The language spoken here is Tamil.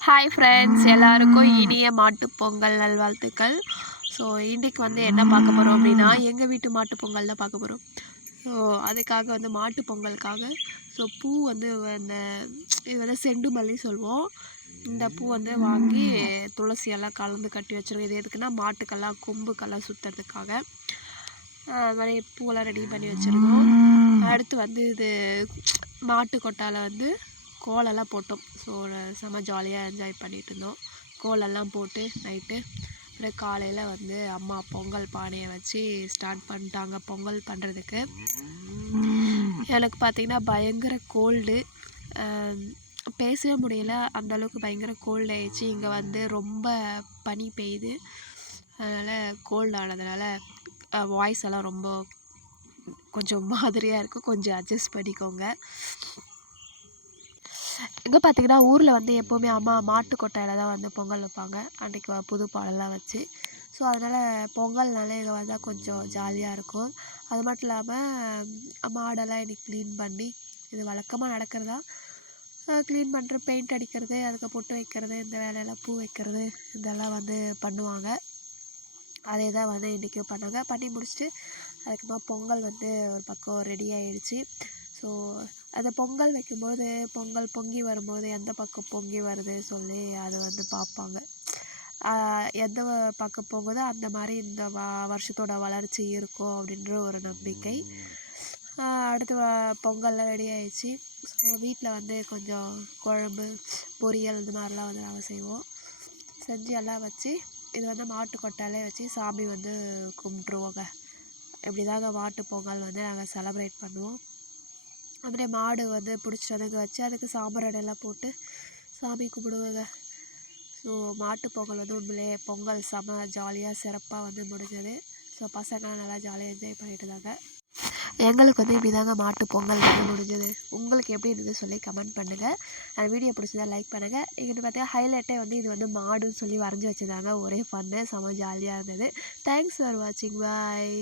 ஹாய் ஃப்ரெண்ட்ஸ் எல்லாருக்கும் இனிய மாட்டுப் பொங்கல் நல்வாழ்த்துக்கள். ஸோ இன்றைக்கி வந்து என்ன பார்க்க போகிறோம் அப்படின்னா எங்கள் வீட்டு மாட்டுப் பொங்கல் தான் பார்க்க போகிறோம் ஸோ அதுக்காக வந்து மாட்டுப் பொங்கலுக்காக ஸோ பூ வந்து இந்த இது வந்து செண்டு மல்லி சொல்லுவோம் இந்த பூ வந்து வாங்கி துளசி எல்லாம் கலந்து கட்டி வச்சிருக்கோம் இது எதுக்குன்னா மாட்டுக்கெல்லாம் கொம்புக்கெல்லாம் சுற்றுறதுக்காக அது மாதிரி பூவெல்லாம் ரெடி பண்ணி வச்சுருக்கோம். அடுத்து வந்து இது மாட்டு கொட்டாயில் வந்து கோலெல்லாம் போட்டோம். ஸோ செம்ம ஜாலியாக என்ஜாய் பண்ணிகிட்டு இருந்தோம் கோலெல்லாம் போட்டு நைட்டு அப்புறம் காலையில் வந்து அம்மா பொங்கல் பானையை வச்சு ஸ்டார்ட் பண்ணிட்டாங்க பொங்கல் பண்ணுறதுக்கு எனக்கு பார்த்திங்கன்னா பயங்கர கோல்டு பேசவே முடியல. அந்தளவுக்கு பயங்கர கோல்டு ஆயிடுச்சு. இங்கே வந்து ரொம்ப பனி பெய்யுது. அதனால் கோல்டு ஆனதுனால வாய்ஸ் எல்லாம் ரொம்ப கொஞ்சம் மாதிரியாக இருக்கும் கொஞ்சம் அட்ஜஸ்ட் பண்ணிக்கோங்க. இங்கே பார்த்தீங்கன்னா ஊரில் வந்து எப்போவுமே அம்மா மாட்டு கொட்டையில் தான் வந்து பொங்கல் வைப்பாங்க. அன்றைக்கி புது பாலெல்லாம் வச்சு. ஸோ அதனால் பொங்கல்னாலே இங்கே வந்தால் கொஞ்சம் ஜாலியாக இருக்கும். அது மட்டும் இல்லாமல் மாடெல்லாம் இன்றைக்கி க்ளீன் பண்ணி இது வழக்கமாக நடக்கிறதா? க்ளீன் பண்ணுற பெயிண்ட் அடிக்கிறது அதுக்கு பொட்டு வைக்கிறது இந்த வேலையெல்லாம் பூ வைக்கிறது இதெல்லாம் வந்து பண்ணுவாங்க. அதே தான் வந்து இன்றைக்கும் பண்ணாங்க பண்ணி முடிச்சுட்டு அதுக்கப்புறமா பொங்கல் வந்து ஒரு பக்கம் ரெடி ஆகிடுச்சி ஸோ அதை பொங்கல் வைக்கும்போது பொங்கல் பொங்கி வரும்போது எந்த பக்கம் பொங்கி வருது சொல்லி அதை வந்து பார்ப்பாங்க எந்த பக்கம் போகுதோ அந்த மாதிரி இந்த வ வருஷத்தோட வளர்ச்சி இருக்கும் அப்படின்ற ஒரு நம்பிக்கை. அடுத்து பொங்கல்லாம் ரெடி ஆயிடுச்சு. ஸோ வீட்டில் வந்து கொஞ்சம் குழம்பு பொரியல் இந்த மாதிரிலாம் வந்து நாங்கள் செய்வோம். செஞ்சு எல்லாம் வச்சு இது வந்து மாட்டு கொட்டாலே வச்சு சாமி வந்து கும்பிட்ருவோங்க இப்படி தாங்க மாட்டு பொங்கல் வந்து நாங்கள் செலப்ரேட் பண்ணுவோம். அதுமாதிரி மாடு வந்து பிடிச்சிட்டு வந்து வச்சு அதுக்கு சாம்பார் எல்லாம் போட்டு சாமி கும்பிடுவோங்க. ஸோ மாட்டு பொங்கல் வந்து உண்மையிலே பொங்கல் செம ஜாலியாக சிறப்பாக வந்து முடிஞ்சது. ஸோ பசங்களாம் நல்லா ஜாலியாக என்ஜாய் பண்ணிட்டு இருந்தாங்க எங்களுக்கு வந்து இப்படி தாங்க மாட்டு பொங்கல் வந்து முடிஞ்சது. உங்களுக்கு எப்படி இருந்தது சொல்லி கமெண்ட் பண்ணுங்கள் அந்த வீடியோ பிடிச்சதா லைக் பண்ணுங்கள் இங்கிட்டு பார்த்தீங்கன்னா ஹைலைட்டே வந்து இது வந்து மாடுன்னு சொல்லி வரைஞ்சி வச்சுருந்தாங்க. ஒரே ஃபன்னு செம ஜாலியாக இருந்தது. தேங்க்ஸ் ஃபார் வாட்சிங் பாய்